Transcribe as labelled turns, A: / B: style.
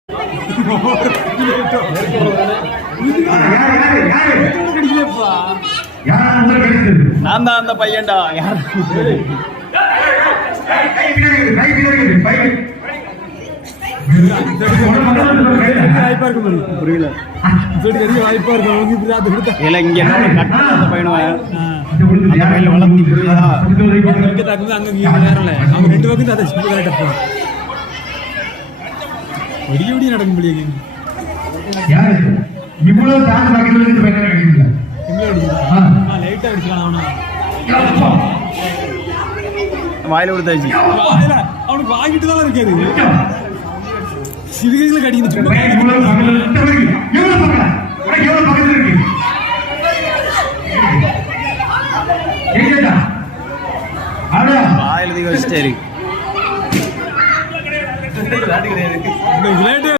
A: நான் தான் அந்த பையன்டா. யார்
B: வாய்ப்பா இருக்கும் புரியல வாய்ப்பா இருக்கும்.
A: இல்ல இங்க அந்த பையனும் அந்த பையன் வளர்த்தி புரியுதா?
B: அவங்க 2 பக்கம் அதை கரெக்டா ஒடிய ஒடிய நடக்க முடியாது.
C: இவ்வளவு தாண்டி பாக்கிறதுக்கு பயணம் கிடைக்கல.
B: லைட்டா அடிச்சுக்கலாம்
A: வாயில கொடுத்தாச்சு.
B: அவனுக்கு வாங்கிட்டு தான் இருக்காது. சிவிகைகளை கடிக்கணும்.
A: வாயில வச்சுட்டே இருக்கு.